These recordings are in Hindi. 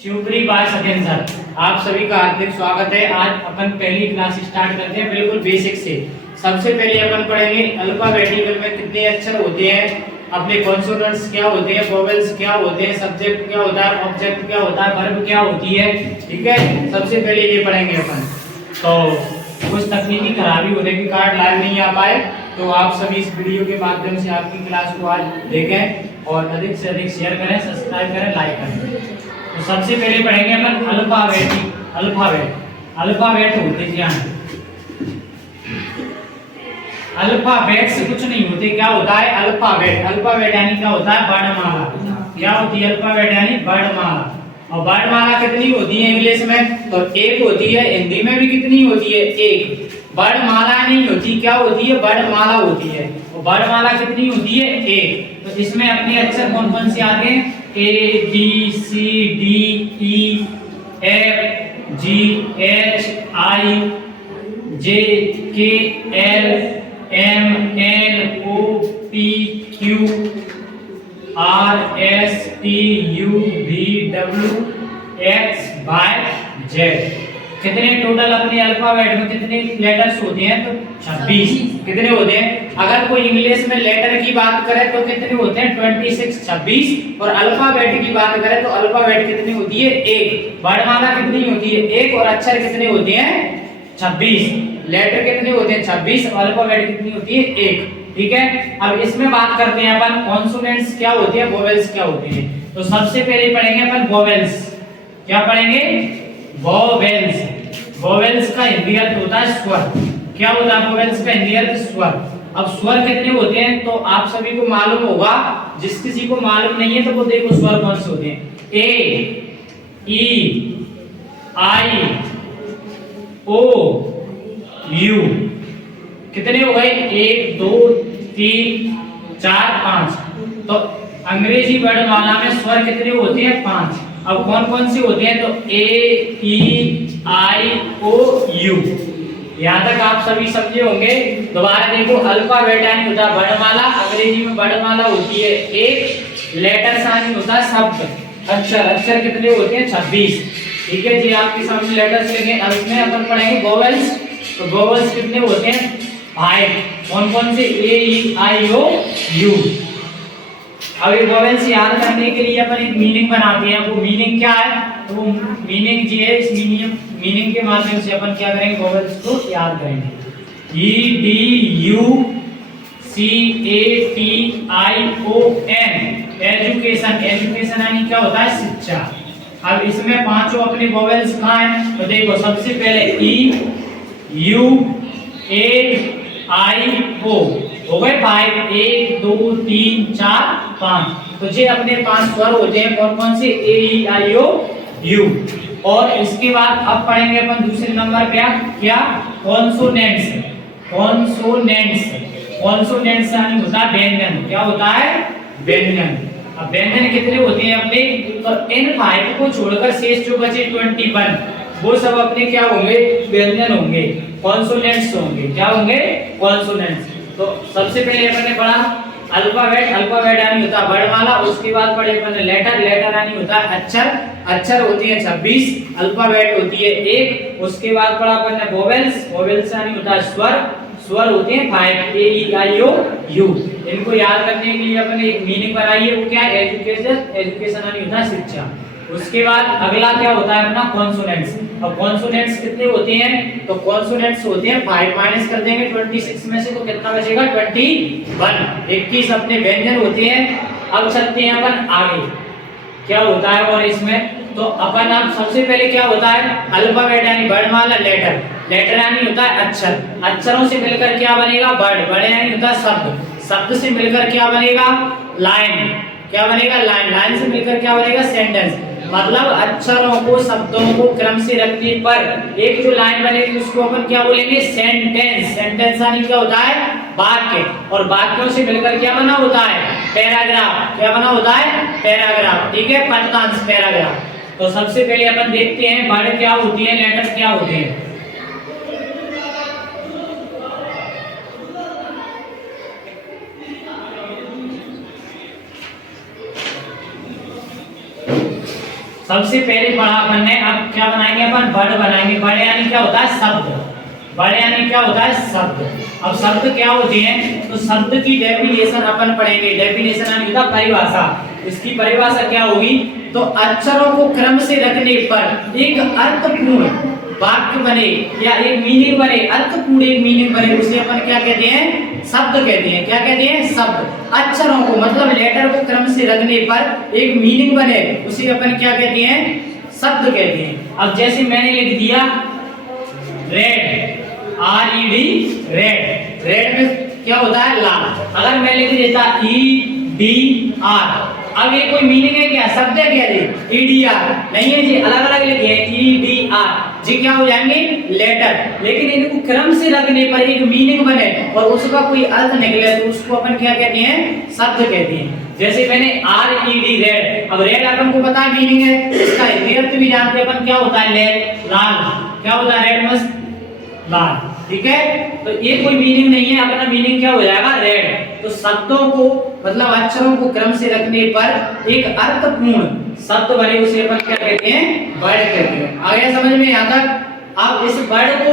शिवपुरी बाय सत्येंद्र सर, आप सभी का हार्दिक स्वागत है। आज अपन पहली क्लास स्टार्ट करते हैं बिल्कुल बेसिक से। सबसे पहले अपन पढ़ेंगे अल्फाबेटिकल में कितने अक्षर होते हैं, अपने कॉन्सोनेंट्स क्या होते हैं, वोवेल्स क्या होते हैं, सब्जेक्ट क्या होता है, ऑब्जेक्ट क्या होता है, वर्ब क्या होती है। ठीक है, सबसे पहले ये पढ़ेंगे अपन। तो कुछ तकनीकी खराबी होने के कारण लाइव नहीं आ पाए, तो आप सभी इस वीडियो के माध्यम से आपकी क्लास को आज देखें और अधिक से अधिक शेयर करें, सब्सक्राइब करें, लाइक करें। तो सबसे पहले पढ़ेंगे अपन अल्फाबेट होते हैं। अल्फाबेट से कुछ नहीं होते, क्या होता है अल्फाबेट यानी क्या होता है वर्णमाला। क्या होती है अल्फाबेट यानी वर्णमाला। और वर्णमाला कितनी होती है इंग्लिश में? तो एक होती है। हिंदी में भी कितनी होती है? एक। वर्णमाला नहीं होती, क्या होती है? वर्णमाला होती है। और वर्णमाला कितनी होती है? एक। तो इसमें अपने अक्षर कौन कौन से आते हैं? A B C D E F G H I J K L M N O P Q R S T U V W X Y Z। कितने टोटल अपने अल्फाबेट में कितने लेटर्स होते हैं? तो 26। कितने होते हैं? अगर कोई इंग्लिश में लेटर की बात करे तो कितने होते हैं? 26, 26। और अल्फाबेट की बात करें तो अल्फाबेट कितनी होती है? एक। वर्णमाला कितनी होती है? एक। और अक्षर कितने होते हैं? 26। लेटर कितने होते हैं? 26। और अल्फाबेट कितनी होती है? एक। ठीक है, अब इसमें बात करते हैं अपन कॉन्सोनेंट्स क्या होते हैं, वोवेल्स क्या होते हैं। तो सबसे पहले पढ़ेंगे अपन वोवेल्स। क्या पढ़ेंगे? वोवेल्स का हिंदी अर्थ होता है स्वर। क्या होता है वोवेल्स का हिंदी अर्थ? स्वर। अब स्वर कितने होते हैं तो आप सभी को मालूम होगा, जिस किसी को मालूम नहीं है तो वो देखो स्वर कौन से होते हैं। ए, ई, आई, ओ, यू। कितने हो गए? 1 2 3 4 5। तो अंग्रेजी वर्णमाला में स्वर कितने होते हैं? 5। अब कौन कौन से होते हैं? तो ए, ई, आई, ओ, यू। यहाँ तक आप सभी समझे होंगे। दोबारा देखो, अल्फाबेट यानी होता है वर्णमाला। अंग्रेजी में वर्णमाला होती है एक। लेटर यानी होता है शब्द, अक्षर कितने होते हैं? 26। ठीक है जी, आपके सामने लेटर्स लिखे। अब इसमें अपन पढ़ेंगे वोवेल्स। तो वोवेल्स कितने होते हैं? 5। कौन कौन से? ए, ई, आई, ओ, यू। अब ये वोवेल्स याद करने के लिए अपन एक मीनिंग बनाते हैं। वो मीनिंग क्या है? तो वो मीनिंग जी है। इस मीनिंग के माध्यम से अपन क्या करेंगे? वोवेल्स को याद करेंगे। E D U C A T I O N education. Education यानी क्या होता है? शिक्षा। अब इसमें पांचों अपने वोवेल्स कहाँ हैं? तो देखो, सबसे पहले E U A I O हो गए 5। 1 2 3 4 5। तो ये अपने 5 स्वर होते हैं। कौन कौन से? ए, ई, आई, ओ, यू। और इसके बाद अब पढ़ेंगे अपन दूसरे नंबर पे क्या? कॉन्सोनेंट्स। कॉन्सोनेंट्स यानी होता है व्यंजन। क्या होता है? व्यंजन। अब व्यंजन कितने होते हैं अपने? तो इन 5 को छोड़कर शेष जो बचे 21, वो सब अपने क्या होंगे? व्यंजन होंगे, कॉन्सोनेंट्स होंगे। क्या होंगे? कॉन्सोनेंट्स। तो सबसे पहले अपन ने पढ़ा अल्फाबेट यानी होता है वर्णमाला। उसके बाद पढ़े अपन ने लेटर यानी होता है अक्षर होती है 26। अल्फाबेट होती है एक। उसके बाद पढ़ा अपन ने वोवेल्स यानी होता है स्वर होते हैं 5। ए, ई, आई, ओ, यू। इनको याद करने के लिए अपन ने एक मीनिंग बनाई है। वो क्या है? एजुकेशन यानी होता है शिक्षा। उसके बाद अगला क्या होता है अपना? कॉन्सोनेंट्स। अब कॉन्सोनेंट्स कितने होते हैं? तो कॉन्सोनेंट्स होते हैं 5। माइनस कर देंगे 26 में से तो कितना बचेगा? 21। 21 अपने व्यंजन होते हैं। अब चलते हैं अपन आगे, क्या होता है और इसमें। तो अपन अब सबसे पहले क्या होता है? अल्फाबेट यानी वर्णमाला। लेटर यानी होता है अक्षरों से मिलकर क्या बनेगा? वर्ड यानी होता है शब्द से मिलकर क्या बनेगा? लाइन। क्या बनेगा? लाइन से मिलकर क्या बनेगा? सेंटेंस। मतलब अक्षरों को, शब्दों को क्रम से रखने पर एक जो लाइन बनेगी उसको अपन क्या बोलेंगे? सेंटेंस यानी क्या होता है? वाक्य। और वाक्यों से मिलकर क्या बना होता है? पैराग्राफ। क्या बना होता है? पैराग्राफ। ठीक है, पदकांश, पैराग्राफ। तो सबसे पहले अपन देखते हैं वर्ड क्या होती है, लेटर क्या होते हैं। सबसे पहले पढ़ा अपन ने, अब क्या बनाएंगे अपन, वर्ड बनाएंगे। वर्ड यानी क्या होता है, शब्द। वर्ड यानी क्या होता है, शब्द। अब शब्द क्या होते हैं, तो शब्द की डेफिनेशन अपन पढ़ेंगे। डेफिनेशन यानी होता परिभाषा। इसकी परिभाषा क्या होगी, तो अक्षरों को क्रम से रखने पर एक अर्थपूर्ण वाक्य बने या एक मीनिंग बने, अर्थपूर्ण एक मीनिंग बने, उसे अपन क्या कहते हैं, शब्द कहते हैं। क्या कहते हैं, शब्द। अक्षरों को मतलब लेटर को क्रम से रखने पर एक मीनिंग बने, उसे अपन क्या कहते हैं, शब्द कहते हैं। अब जैसे मैंने लिख दिया रेड, RED, रेड। रेड में क्या होता है, लाल। अगर मैं लिख देता EDR, अब ये कोई मीनिंग है क्या, शब्द है क्या जी, EDR नहीं है जी, अलग अलग लिखे हैं EDR जी, क्या हो जाएंगे, लेटर। लेकिन इनको क्रम से रखने पर एक मीनिंग बने और उसका कोई अर्थ निकले तो उसको अपन क्या कहते हैं, शब्द कहते हैं। जैसे मैंने RED, रेड। अब रेड अपन को पता है मीनिंग है, इसका अर्थ भी जानते हैं अपन, क्या होता है, लाल। क्या होता है, रेड मस्त लाल, ठीक है। तो ये कोई मीनिंग नहीं है, अपना मीनिंग क्या हो जाएगा, रेड। तो शब्दों को मतलब अक्षरों को क्रम से रखने पर एक अर्थपूर्ण शब्द बने, उसे अपन क्या कहते हैं, वर्ड कहते हैं। आ गया समझ में यहाँ तक। अब इस वर्ड को,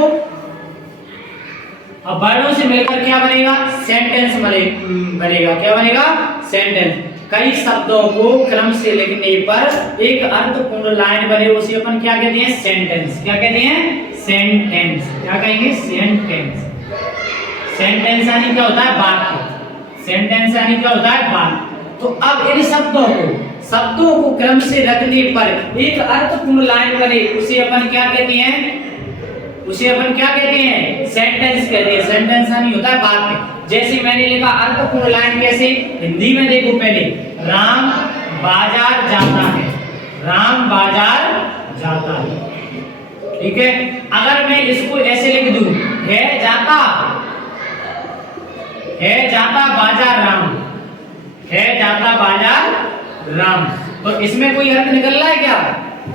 अब वर्डों से मिलकर क्या बनेगा, सेंटेंस बनेगा। क्या बनेगा, सेंटेंस। कई शब्दों को क्रम से लिखने पर एक अर्थपूर्ण लाइन बने, उसे अपन क्या कहते हैं, सेंटेंस। क्या कहते हैं, सेंटेंस। क्या कहेंगे, सेंटेंस। सेंटेंस यानी क्या होता है, वाक्य। सेंटेंस यानी क्या होता है, वाक्य। तो अब इन शब्दों को क्रम से रखने पर एक अर्थपूर्ण लाइन बने, उसे अपन क्या कहते हैं, उसे अपन क्या कहते हैं, सेंटेंस कहते हैं। सेंटेंस यानी होता है वाक्य। जैसे मैंने लिखा अर्थपूर्ण लाइन, कैसे, हिंदी में देखो पहले, राम बाजार जाता है, राम बाजार जाता है, ठीक है। अगर मैं इसको ऐसे लिख दूं, है जाता बाजार राम, है जाता बाजार राम, तो इसमें कोई अर्थ निकल रहा है क्या,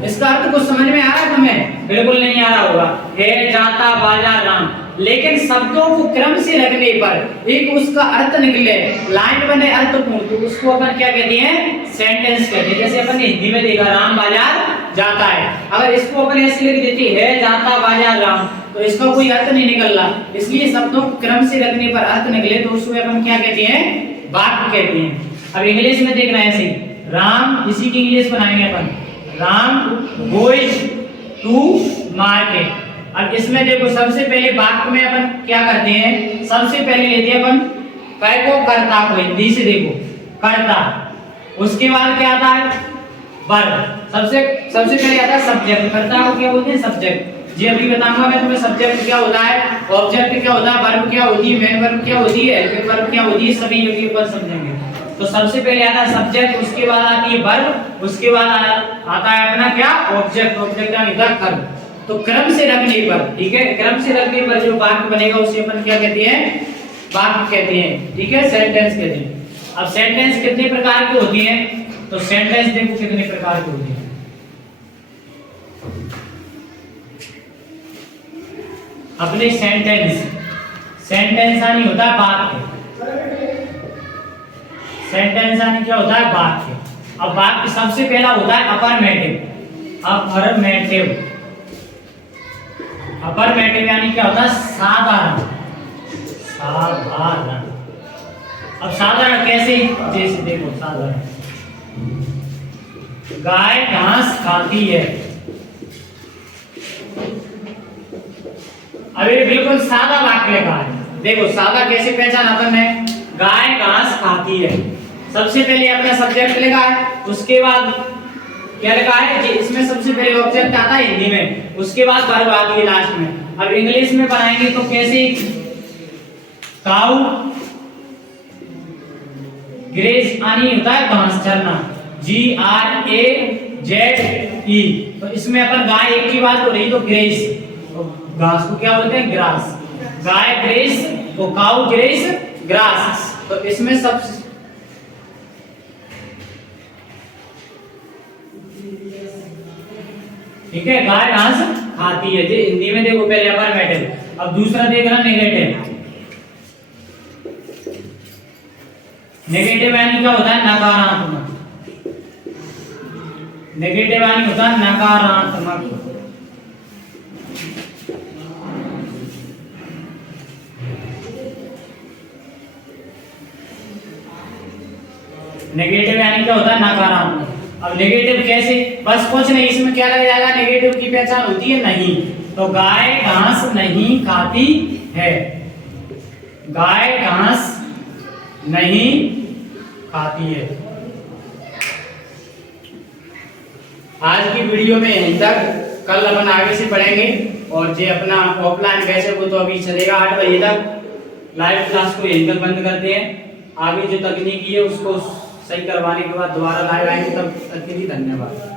इसका अर्थ कुछ समझ में आ रहा है तुम्हें, बिल्कुल नहीं आ रहा होगा, है जाता बाजार राम। लेकिन शब्दों को क्रम से रखने पर एक उसका अर्थ निकले, लाइन बने अर्थपूर्ण, तो उसको अपन क्या कहते हैं, सेंटेंस कहते हैं। जैसे अपन ने हिंदी में देखा, राम बाजार जाता है। अगर इसको अपन ऐसे लिख देते, है जाता बाजार राम, तो इसका कोई अर्थ नहीं निकल रहा। इसलिए शब्दों को क्रम से रखने पर अर्थ निकले तो उसको अपन क्या कहते हैं, वाक्य कहते हैं। अब इंग्लिश में देखना है ऐसे, राम, इसी की इंग्लिश बनाएंगे अपन, राम गोइज टू मार्केट। अब इसमें देखो सबसे पहले वाक्य में अपन क्या करते हैं, सबसे पहले लेते हैं अपन कै को, कर्ता को, हिंदी से देखो कर्ता, उसके बाद क्या आता है, वर्ब, सबसे पहले आता है सब्जेक्ट। कर्ता को क्या बोलते हैं, सब्जेक्ट। जी अभी बताऊंगा मैं तुम्हें, सब्जेक्ट क्या होता है, ऑब्जेक्ट क्या होता है, वर्ब क्या होती है, मेन वर्ब क्या होती है, हेल्पिंग वर्ब क्या होती है, सभी के ऊपर समझेंगे। तो सबसे पहले आता है सब्जेक्ट, उसके बाद आती है वर्ब, उसके बाद आता है अपना क्या, ऑब्जेक्ट। ऑब्जेक्ट यानी कर्म। तो क्रम से रखने पर, ठीक है, क्रम से रखने पर जो वाक्य बनेगा उसे अपन क्या कहते हैं, वाक्य कहते हैं, ठीक है, सेंटेंस कहते हैं। अब सेंटेंस कितने प्रकार के होते हैं, तो सेंटेंस देखो कितने प्रकार के होते हैं। अपने सेंटेंस यानी होता है वाक्य, सेंटेंस यानी क्या होता है, वाक्य। अब वाक्य सबसे पहला होता है अफर्मेटिव। अफर्मेटिव यानी क्या होता है, साधारण। अब साधारण कैसे, जैसे देखो साधारण, गाय घास खाती है। अभी बिल्कुल सादा वाक्य लिखा है, देखो सादा कैसे पहचान अपन ने, गाय घास खाती है। सबसे पहले अपना सब्जेक्ट लिखा है, उसके बाद क्या लिखा है जी, इसमें सबसे पहले ऑब्जेक्ट आता है हिंदी में, उसके बाद वर्ब आती है लास्ट में। अब इंग्लिश में बनाएंगे तो कैसे, काउ ग्रेज यानी होता है घास चरना, GRAZE। तो इसमें अपन गाय एक की बात हो रही तो ग्रेस, तो घास को क्या बोलते हैं, ग्रास। गाय ग्रेस, तो काउ ग्रेस ग्रास। तो इसमें सब ठीक है, गाय घास खाती है, जी हिंदी में देखो पहले अफर्मेटिव। अब दूसरा देखना नेगेटिव। नेगेटिव यानी क्या होता है, नकारात्मक। नेगेटिव यानी होता है नकारात्मक। नेगेटिव यानी क्या होता है नकारात्मक। अब नेगेटिव कैसे, बस कुछ नहीं, इसमें क्या लग जाएगा, नेगेटिव की पहचान होती है नहीं। तो गाय घास नहीं खाती है, गाय घास नहीं खाती है। आज की वीडियो में यहीं तक, कल अपन आगे से पढ़ेंगे। और जो अपना ऑफलाइन बैच है वो तो अभी चलेगा 8 बजे तक। लाइव क्लास को यहीं तक बंद करते हैं। आगे जो तकनीकी है उसको सही करवाने के बाद दोबारा लाइव आएंगे, तब तक के लिए धन्यवाद।